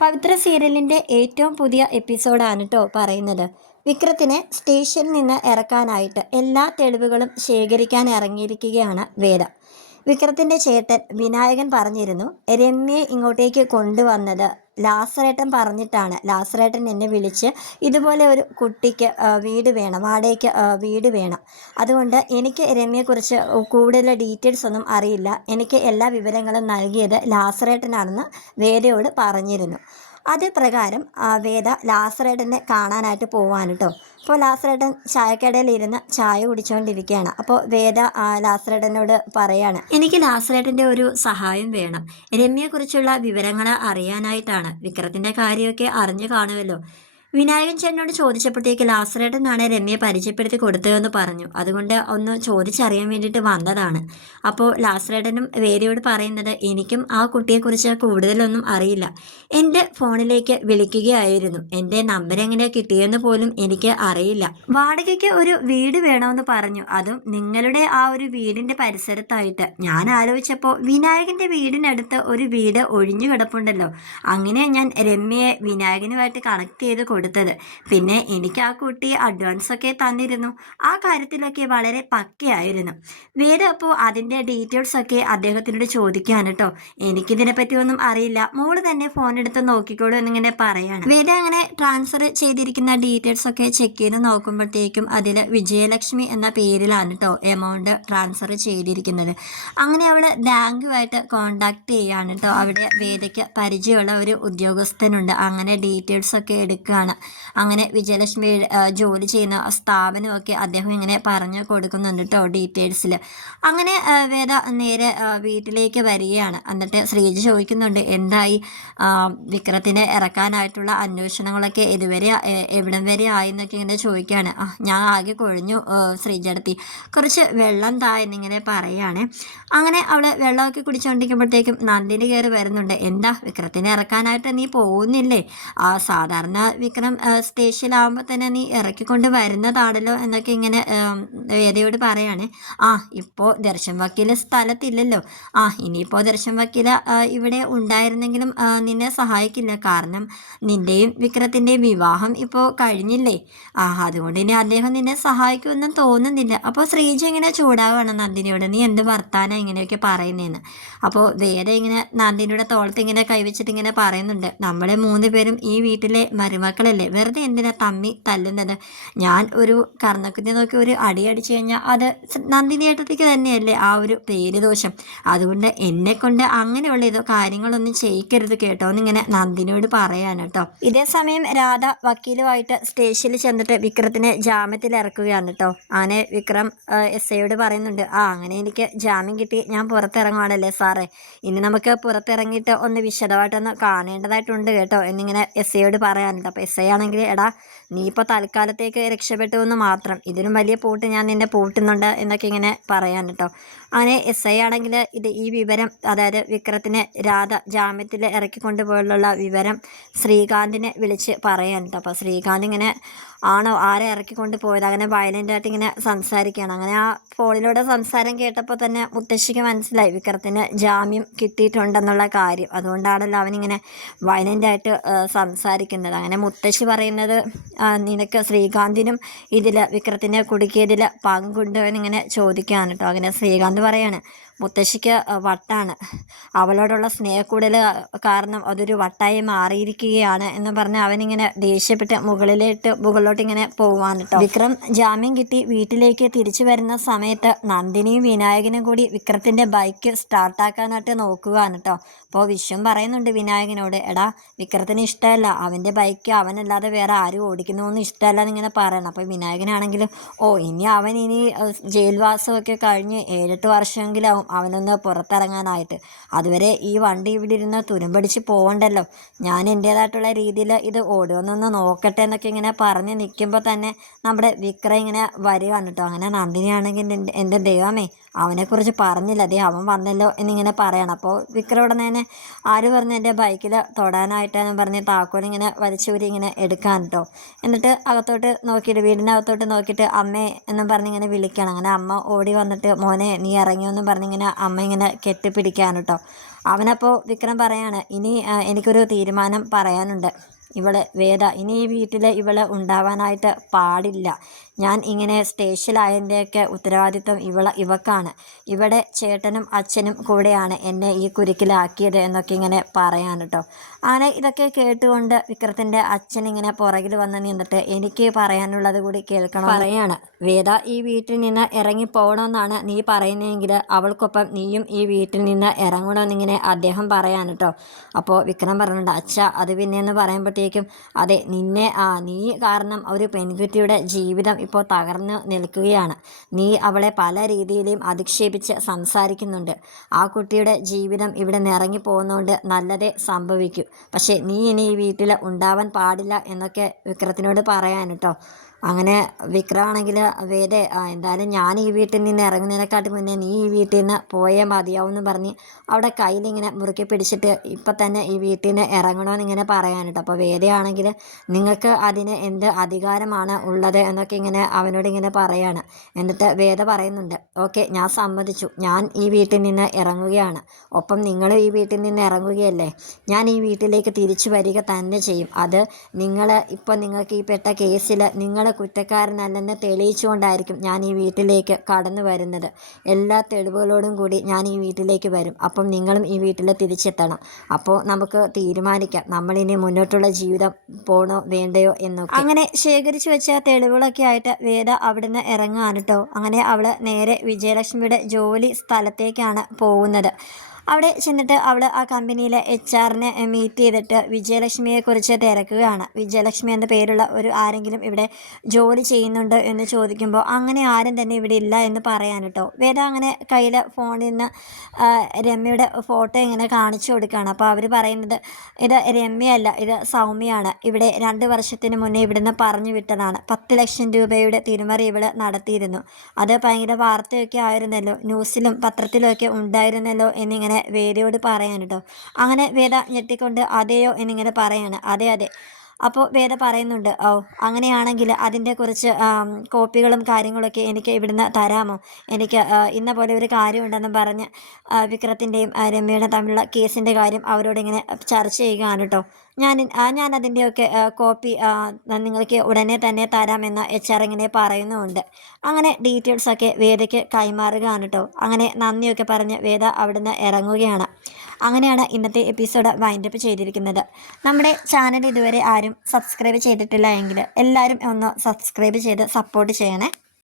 പവിത്ര സീരിയലിന്റെ ഏറ്റവും പുതിയ എപ്പിസോഡാണ് കേട്ടോ പറയുന്നത്. വിക്രത്തിനെ സ്റ്റേഷനിൽ നിന്ന് ഇറക്കാനായിട്ട് എല്ലാ തെളിവുകളും ശേഖരിക്കാൻ ഇറങ്ങിയിരിക്കുകയാണ് വേദ. വിക്രത്തിന്റെ ചേട്ടൻ വിനായകൻ പറഞ്ഞിരുന്നു രമ്യയെ ഇങ്ങോട്ടേക്ക് കൊണ്ടുവന്നത് ലാസറേട്ടൻ പറഞ്ഞിട്ടാണ്. ലാസറേട്ടൻ എന്നെ വിളിച്ച് ഇതുപോലെ ഒരു കുട്ടിക്ക് വീട് വേണം വാടകയ്ക്ക് വീട് വേണം. അതുകൊണ്ട് എനിക്ക് രമ്യയെക്കുറിച്ച് കൂടുതൽ ഡീറ്റെയിൽസ് ഒന്നും അറിയില്ല. എനിക്ക് എല്ലാ വിവരങ്ങളും നൽകിയത് ലാസറേട്ടനാണെന്ന് വേദയോട് പറഞ്ഞിരുന്നു. അത് പ്രകാരം വേദ ലാസറേട്ടനെ കാണാനായിട്ട് പോവാണ് കേട്ടോ അപ്പോൾ ലാസറേട്ടൻ ചായക്കടയിൽ ഇരുന്ന് ചായ കുടിച്ചുകൊണ്ടിരിക്കുകയാണ് അപ്പോൾ വേദ ലാസറേട്ടനോട് പറയാണ് എനിക്ക് ലാസറേട്ടന്റെ ഒരു സഹായം വേണം. രമ്യയെക്കുറിച്ചുള്ള വിവരങ്ങൾ അറിയാനായിട്ടാണ് വിക്രത്തിന്റെ കാര്യമൊക്കെ അറിഞ്ഞു കാണുമല്ലോ. വിനായകൻ ചേട്ടനോട് ചോദിച്ചപ്പോഴത്തേക്ക് ലാസറേട്ടനാണ് രമ്യയെ പരിചയപ്പെടുത്തി കൊടുത്തതെന്ന് പറഞ്ഞു. അതുകൊണ്ട് ഒന്ന് ചോദിച്ചറിയാൻ വേണ്ടിയിട്ട് വന്നതാണ്. അപ്പോൾ ലാസറേട്ടനും വേദിയോട് പറയുന്നത് എനിക്കും ആ കുട്ടിയെക്കുറിച്ച് കൂടുതലൊന്നും അറിയില്ല. എന്റെ ഫോണിലേക്ക് വിളിക്കുകയായിരുന്നു. എന്റെ നമ്പർ എങ്ങനെ കിട്ടിയെന്ന് പോലും എനിക്ക് അറിയില്ല. വാടകയ്ക്ക് ഒരു വീട് വേണമെന്ന് പറഞ്ഞു. അതും നിങ്ങളുടെ ആ ഒരു വീടിന്റെ പരിസരത്തായിട്ട്. ഞാൻ ആലോചിച്ചപ്പോൾ വിനായകന്റെ വീടിനടുത്ത് ഒരു വീട് ഒഴിഞ്ഞു കിടപ്പുണ്ടല്ലോ. അങ്ങനെ ഞാൻ രമ്യയെ വിനായകനുമായിട്ട് കണക്ട് ചെയ്ത് കൊടുത്തത്. പിന്നെ എനിക്ക് ആ കുട്ടി അഡ്വാൻസ് ഒക്കെ തന്നിരുന്നു. ആ കാര്യത്തിലൊക്കെ വളരെ പക്കയായിരുന്നു. വേറെ അപ്പോൾ അതിന്റെ ഡീറ്റെയിൽസ് ഒക്കെ അദ്ദേഹത്തിനോട് ചോദിക്കാൻ കേട്ടോ എനിക്കിതിനെ ഒന്നും അറിയില്ല. മോൾ തന്നെ ഫോൺ എടുത്ത് നോക്കിക്കോളൂ എന്നിങ്ങനെ പറയാണ്. വേദ അങ്ങനെ ട്രാൻസ്ഫർ ചെയ്തിരിക്കുന്ന ഡീറ്റെയിൽസ് ഒക്കെ ചെക്ക് ചെയ്ത് നോക്കുമ്പോഴത്തേക്കും അതിൽ വിജയലക്ഷ്മി എന്ന പേരിലാണ് കേട്ടോ എമൗണ്ട് ട്രാൻസ്ഫർ ചെയ്തിരിക്കുന്നത്. അങ്ങനെ അവൾ ബാങ്കുമായിട്ട് കോണ്ടാക്ട് ചെയ്യാണ് കേട്ടോ അവിടെ വേദയ്ക്ക് പരിചയമുള്ള ഒരു ഉദ്യോഗസ്ഥനുണ്ട്. അങ്ങനെ ഡീറ്റെയിൽസ് ഒക്കെ എടുക്കുകയാണ് അങ്ങനെ വിജയലക്ഷ്മി ജോലി ചെയ്യുന്ന സ്ഥാപനമൊക്കെ അദ്ദേഹം ഇങ്ങനെ പറഞ്ഞു കൊടുക്കുന്നുണ്ട് കേട്ടോ ഡീറ്റെയിൽസിൽ അങ്ങനെ വേദ നേരെ വീട്ടിലേക്ക് വരികയാണ്. എന്നിട്ട് ശ്രീജ ചോദിക്കുന്നുണ്ട് എന്തായി? വിക്രത്തിനെ ഇറക്കാനായിട്ടുള്ള അന്വേഷണങ്ങളൊക്കെ ഇതുവരെ എവിടം വരെ ആയി എന്നൊക്കെ ഇങ്ങനെ ചോദിക്കുകയാണ്. ഞാൻ ആകെ കൊഴിഞ്ഞു ശ്രീജി ശ്രീജടത്തി കുറച്ച് വെള്ളം താ എന്നിങ്ങനെ പറയുകയാണ്. അങ്ങനെ അവൾ വെള്ളമൊക്കെ കുടിച്ചുകൊണ്ടിരിക്കുമ്പോഴത്തേക്കും നന്ദിനി കയറി വരുന്നുണ്ട്. എന്താ? വിക്രത്തിനെ ഇറക്കാനായിട്ട് നീ പോകുന്നില്ലേ? ആ സാധാരണ വിക്രം സ്റ്റേഷനിലാവുമ്പോൾ തന്നെ നീ ഇറക്കിക്കൊണ്ട് വരുന്നതാണല്ലോ എന്നൊക്കെ ഇങ്ങനെ വേദയോട് പറയാണ്. ആ ഇപ്പോൾ ദർശൻ വക്കീൽ സ്ഥലത്തില്ലല്ലോ. ആ ഇനിയിപ്പോൾ ദർശൻ വക്കീൽ ഇവിടെ ഉണ്ടായിരുന്നെങ്കിലും നിന്നെ സഹായിക്കില്ല. കാരണം നിന്റെയും വിക്രത്തിന്റെയും വിവാഹം ഇപ്പോൾ കഴിഞ്ഞില്ലേ. ആ അതുകൊണ്ട് ഇനി അദ്ദേഹം നിന്നെ സഹായിക്കുമെന്നും തോന്നുന്നില്ല. അപ്പോൾ ശ്രീജ ഇങ്ങനെ ചൂടാവുകയാണ് നന്ദിനിയോട്. നീ എന്ത് വർത്താനം ഇങ്ങനെയൊക്കെ പറയുന്നതെന്ന് അപ്പോൾ വേദ ഇങ്ങനെ നന്ദിനിയുടെ തോളത്ത് ഇങ്ങനെ കൈവച്ചിട്ട് ഇങ്ങനെ പറയുന്നുണ്ട്. നമ്മളെ മൂന്ന് പേരും ഈ വീട്ടിലെ മരുമക്കളല്ലേ വെറുതെ എന്തിനാ തമ്മി തല്ലുന്നത്? ഞാൻ ഒരു കർണക്കുത്തി നോക്കി ഒരു അടി അടിച്ചു കഴിഞ്ഞാൽ അത് നന്ദിനി ഏട്ടത്തേക്ക് തന്നെയല്ലേ ആ ഒരു പേര് ദോഷം അതുകൊണ്ട് എന്നെ കൊണ്ട് അങ്ങനെയുള്ള ഇതോ കാര്യങ്ങളൊന്നും ചെയ്യിക്കരുത് കേട്ടോ എന്നിങ്ങനെ നന്ദിനിയോട് പറയാൻ കേട്ടോ ഇതേ സമയം രാധ വക്കീലുമായിട്ട് സ്റ്റേഷനിൽ ചെന്നിട്ട് വിക്രത്തിനെ ജാമ്യത്തിൽ ഇറക്കുകയാണ് കേട്ടോ അങ്ങനെ വിക്രം എസ് ഐയോട് പറയുന്നുണ്ട് ആ അങ്ങനെ എനിക്ക് ജാമ്യം കിട്ടി ഞാൻ പുറത്തിറങ്ങുവാണല്ലേ സാറേ. ഇനി നമുക്ക് പുറത്തിറങ്ങിയിട്ട് ഒന്ന് വിശദമായിട്ടൊന്ന് കാണേണ്ടതായിട്ടുണ്ട് കേട്ടോ എന്നിങ്ങനെ എസ് ഐയോട് പറയാനുണ്ട്. അപ്പോൾ എസ് ഐ ആണെങ്കിൽ എടാ നീ ഇപ്പോൾ തൽക്കാലത്തേക്ക് രക്ഷപ്പെട്ടു എന്ന് മാത്രം. ഇതിനും വലിയ പൂട്ട് ഞാൻ നിന്നെ പൂട്ടുന്നുണ്ട് എന്നൊക്കെ ഇങ്ങനെ പറയാൻ കേട്ടോ. അങ്ങനെ എസ് ഐ ആണെങ്കിൽ ഇത് ഈ വിവരം അതായത് വിക്രത്തിനെ രാധ ജാമ്യത്തിൽ ഇറക്കിക്കൊണ്ടുപോയുള്ള വിവരം ശ്രീകാന്തിനെ വിളിച്ച് പറയാൻ കേട്ടോ. അപ്പോൾ ശ്രീകാന്ത് ഇങ്ങനെ ആണോ ആരെ ഇറക്കിക്കൊണ്ട് പോയത് അങ്ങനെ വയലന്റായിട്ട് ഇങ്ങനെ സംസാരിക്കുകയാണ്. അങ്ങനെ ആ ഫോണിലൂടെ സംസാരം കേട്ടപ്പോൾ തന്നെ മുത്തശ്ശിക്ക് മനസ്സിലായി വിക്രത്തിന് ജാമ്യം കിട്ടിയിട്ടുണ്ടെന്നുള്ള കാര്യം. അതുകൊണ്ടാണല്ലോ അവനിങ്ങനെ വയലന്റായിട്ട് സംസാരിക്കുന്നത്. അങ്ങനെ മുത്തശ്ശി പറയുന്നത് നിനക്ക് ശ്രീകാന്തിനും ഇതിൽ വിക്രത്തിനെ കുടുക്കിയതിൽ പങ്കുണ്ടോ? എന്നിങ്ങനെ ചോദിക്കുകയാണ് കേട്ടോ. അങ്ങനെ ശ്രീകാന്ത് പറയാണ് മുത്തശ്ശിക്ക് വട്ടാണ്. അവളോടുള്ള സ്നേഹക്കൂടൽ കാരണം അതൊരു വട്ടായി മാറിയിരിക്കുകയാണ് എന്ന് പറഞ്ഞ് അവനിങ്ങനെ ദേഷ്യപ്പെട്ട് മുകളിലേട്ട് മുകളിലോട്ട് ഇങ്ങനെ പോവാൻ കേട്ടോ വിക്രം ജാമ്യം കിട്ടി വീട്ടിലേക്ക് തിരിച്ചു വരുന്ന സമയത്ത് നന്ദിനിയും വിനായകനും കൂടി വിക്രത്തിന്റെ ബൈക്ക് സ്റ്റാർട്ടാക്കാനായിട്ട് നോക്കുകയാണ് കേട്ടോ അപ്പോൾ വിശ്വം പറയുന്നുണ്ട് വിനായകനോട് എടാ വിക്രത്തിന് ഇഷ്ടമല്ല. അവന്റെ ബൈക്ക് അവനല്ലാതെ വേറെ ആരും ഓടിക്കുന്നൊന്നും ഇഷ്ടമല്ല എന്നിങ്ങനെ പറയണം. അപ്പോൾ വിനായകനാണെങ്കിലും ഓ ഇനി അവൻ ഇനി ജയിൽവാസമൊക്കെ കഴിഞ്ഞ് ഏഴെട്ട് വർഷമെങ്കിലാവും. അവനൊന്ന് പുറത്തിറങ്ങാനായിട്ട്. അതുവരെ ഈ വണ്ടി ഇവിടെ ഇരുന്ന് തുരുമ്പടിച്ച് പോകണ്ടല്ലോ ഞാൻ എന്റേതായിട്ടുള്ള രീതിയിൽ ഇത് ഓടുമെന്നൊന്ന് നോക്കട്ടെ എന്നൊക്കെ ഇങ്ങനെ പറഞ്ഞ് നിൽക്കുമ്പോൾ തന്നെ നമ്മുടെ വിക്രം ഇങ്ങനെ വരികയാണ് കേട്ടോ. അങ്ങനെ നന്ദിനിയാണെങ്കിൽ എന്റെ ദൈവമേ അവനെക്കുറിച്ച് പറഞ്ഞില്ല. അതേ അവൻ വന്നല്ലോ എന്നിങ്ങനെ പറയണം. അപ്പോൾ വിക്രം ഉടനെ തന്നെ ആര് പറഞ്ഞു എന്റെ ബൈക്കിൽ തൊടാനായിട്ടാണ് പറഞ്ഞ് താക്കോലിങ്ങനെ വലിച്ചൂരി ഇങ്ങനെ എടുക്കാൻ കേട്ടോ. എന്നിട്ട് അകത്തോട്ട് നോക്കിയിട്ട് വീടിന്റെ അകത്തോട്ട് നോക്കിയിട്ട് അമ്മേ എന്നും പറഞ്ഞിങ്ങനെ വിളിക്കണം. അങ്ങനെ അമ്മ ഓടി വന്നിട്ട് മോനെ നീ ഇറങ്ങിയോ എന്നും പറഞ്ഞിങ്ങനെ അമ്മ ഇങ്ങനെ കെട്ടിപ്പിടിക്കാൻ കേട്ടോ അവനപ്പോൾ വിക്രം പറയാണ് ഇനി എനിക്കൊരു തീരുമാനം പറയാനുണ്ട്. ഇവൾ വേദ ഇനി ഈ വീട്ടിൽ ഇവൾ ഉണ്ടാവാനായിട്ട് പാടില്ല. ഞാൻ ഇങ്ങനെ സ്റ്റേഷനിലായതിന്റെയൊക്കെ ഉത്തരവാദിത്വം ഇവള ഇവക്കാണ്. ഇവിടെ ചേട്ടനും അച്ഛനും കൂടെയാണ് എന്നെ ഈ കുരുക്കിലാക്കിയത് എന്നൊക്കെ ഇങ്ങനെ പറയാൻ കേട്ടോ അങ്ങനെ ഇതൊക്കെ കേട്ടുകൊണ്ട് വിക്രത്തിന്റെ അച്ഛൻ ഇങ്ങനെ പുറകിൽ വന്ന് നിന്നിട്ട് എനിക്ക് പറയാനുള്ളത് കൂടി കേൾക്കണം? പറയാണ്. വേദ ഈ വീട്ടിൽ നിന്ന് ഇറങ്ങി പോകണമെന്നാണ് നീ പറയുന്നതെങ്കിൽ അവൾക്കൊപ്പം നീയും ഈ വീട്ടിൽ നിന്ന് ഇറങ്ങണമെന്നിങ്ങനെ അദ്ദേഹം പറയാൻ കേട്ടോ അപ്പോൾ വിക്രം പറഞ്ഞിട്ടുണ്ട് അച്ഛ അത് പിന്നെ എന്ന് പറയുമ്പോഴത്തേക്കും അതെ നിന്നെ ആ നീ കാരണം ഒരു പെൺകുട്ടിയുടെ ജീവിതം ഇപ്പോൾ തകർന്നു നിൽക്കുകയാണ്. നീ അവളെ പല രീതിയിലും അധിക്ഷേപിച്ച് സംസാരിക്കുന്നുണ്ട്. ആ കുട്ടിയുടെ ജീവിതം ഇവിടെ നിറങ്ങി പോകുന്നതുകൊണ്ട് നല്ലതേ സംഭവിക്കൂ. പക്ഷേ നീ ഇനി ഈ വീട്ടിൽ ഉണ്ടാവാൻ പാടില്ല എന്നൊക്കെ വിക്രത്തിനോട് പറയാൻ കേട്ടോ. അങ്ങനെ വിക്രമാണെങ്കിൽ വേദ എന്തായാലും ഞാൻ ഈ വീട്ടിൽ നിന്ന് ഇറങ്ങുന്നതിനെക്കാട്ടി മുന്നേ നീ ഈ വീട്ടിൽ നിന്ന് പോയേ മതിയാവും എന്ന് പറഞ്ഞ് അവിടെ കയ്യിലിങ്ങനെ മുറുക്കി പിടിച്ചിട്ട് ഇപ്പം തന്നെ ഈ വീട്ടിൽ നിന്ന് ഇറങ്ങണമെന്ന് ഇങ്ങനെ പറയാനിട്ട് അപ്പോൾ വേദയാണെങ്കിൽ നിങ്ങൾക്ക് അതിന് എന്ത് അധികാരമാണ് ഉള്ളത് എന്നൊക്കെ ഇങ്ങനെ അവനോട് ഇങ്ങനെ പറയാണ്. എന്നിട്ട് വേദ പറയുന്നുണ്ട് ഓക്കെ ഞാൻ സമ്മതിച്ചു. ഞാൻ ഈ വീട്ടിൽ നിന്ന് ഇറങ്ങുകയാണ്. ഒപ്പം നിങ്ങൾ ഈ വീട്ടിൽ നിന്ന് ഇറങ്ങുകയല്ലേ? ഞാൻ ഈ വീട്ടിലേക്ക് തിരിച്ചു വരിക തന്നെ ചെയ്യും. അത് നിങ്ങൾ ഇപ്പോൾ നിങ്ങൾക്ക് ഈ പെട്ട കേസിൽ നിങ്ങൾ കുറ്റക്കാരനല്ലെന്ന് തെളിയിച്ചുകൊണ്ടായിരിക്കും ഞാൻ ഈ വീട്ടിലേക്ക് കടന്നു വരുന്നത്. എല്ലാ തെളിവുകളോടും കൂടി ഞാൻ ഈ വീട്ടിലേക്ക് വരും. അപ്പം നിങ്ങളും ഈ വീട്ടിൽ തിരിച്ചെത്തണം. അപ്പോൾ നമുക്ക് തീരുമാനിക്കാം. നമ്മളിനി മുന്നോട്ടുള്ള ജീവിതം പോണോ വേണ്ടയോ എന്നൊക്കെ. അങ്ങനെ ശേഖരിച്ചു വെച്ച തെളിവുകളൊക്കെ ആയിട്ട് വേദ അവിടുന്ന് ഇറങ്ങാൻ അങ്ങനെ അവൾ നേരെ വിജയലക്ഷ്മിയുടെ ജോലി സ്ഥലത്തേക്കാണ് പോകുന്നത്. അവിടെ ചെന്നിട്ട് അവൾ ആ കമ്പനിയിലെ എച്ച് ആറിനെ മീറ്റ് ചെയ്തിട്ട് വിജയലക്ഷ്മിയെക്കുറിച്ച് തിരക്കുകയാണ്. വിജയലക്ഷ്മി എന്ന പേരുള്ള ഒരു ആരെങ്കിലും ഇവിടെ ജോലി ചെയ്യുന്നുണ്ട് എന്ന് ചോദിക്കുമ്പോൾ അങ്ങനെ ആരും തന്നെ ഇവിടെ ഇല്ല എന്ന് പറയാൻ കേട്ടോ വേദ അങ്ങനെ കയ്യിൽ ഫോണിൽ നിന്ന് രമ്യയുടെ ഫോട്ടോ ഇങ്ങനെ കാണിച്ചു കൊടുക്കുകയാണ്. അപ്പോൾ അവർ പറയുന്നത് ഇത് രമ്യയല്ല ഇത് സൗമ്യയാണ് ഇവിടെ രണ്ട് വർഷത്തിന് മുന്നേ ഇവിടുന്ന് പറഞ്ഞു വിട്ടതാണ്. പത്ത് ലക്ഷം രൂപയുടെ തിരുമറി ഇവിടെ നടത്തിയിരുന്നു. അത് ഭയങ്കര വാർത്തയൊക്കെ ആയിരുന്നല്ലോ. ന്യൂസിലും പത്രത്തിലും ഒക്കെ ഉണ്ടായിരുന്നല്ലോ എന്നിങ്ങനെ വേദയോട് പറയാൻ കേട്ടോ അങ്ങനെ വേദ ഞെട്ടിക്കൊണ്ട് അതെയോ എന്നിങ്ങനെ പറയാണ്. അതെ അതെ. അപ്പോൾ വേദ പറയുന്നുണ്ട് ഓ അങ്ങനെയാണെങ്കിൽ അതിന്റെ കുറച്ച് കോപ്പികളും കാര്യങ്ങളൊക്കെ എനിക്ക് ഇവിടുന്ന് തരാമോ? എനിക്ക് ഇന്ന പോലെ ഒരു കാര്യമുണ്ടെന്നും പറഞ്ഞ് വിക്രത്തിന്റെയും രമ്യയുടെ തമ്മിലുള്ള കേസിന്റെ കാര്യം അവരോട് ഇങ്ങനെ ചർച്ച ചെയ്യുകയാണ് കേട്ടോ. ഞാൻ ഞാൻ അതിന്റെയൊക്കെ കോപ്പി നിങ്ങൾക്ക് ഉടനെ തന്നെ തരാമെന്ന് എച്ച് ആർ ഇങ്ങനെ പറയുന്നുമുണ്ട്. അങ്ങനെ ഡീറ്റെയിൽസൊക്കെ വേദയ്ക്ക് കൈമാറുകയാണ് കേട്ടോ. അങ്ങനെ നന്ദിയൊക്കെ പറഞ്ഞ് വേദ അവിടുന്ന് ഇറങ്ങുകയാണ്. അങ്ങനെയാണ് ഇന്നത്തെ എപ്പിസോഡ് വൈൻഡപ്പ് ചെയ്തിരിക്കുന്നത്. നമ്മുടെ ചാനൽ ഇതുവരെ ആരും സബ്സ്ക്രൈബ് ചെയ്തിട്ടില്ല എങ്കിൽ എല്ലാവരും ഒന്ന് സബ്സ്ക്രൈബ് ചെയ്ത് സപ്പോർട്ട് ചെയ്യണേ.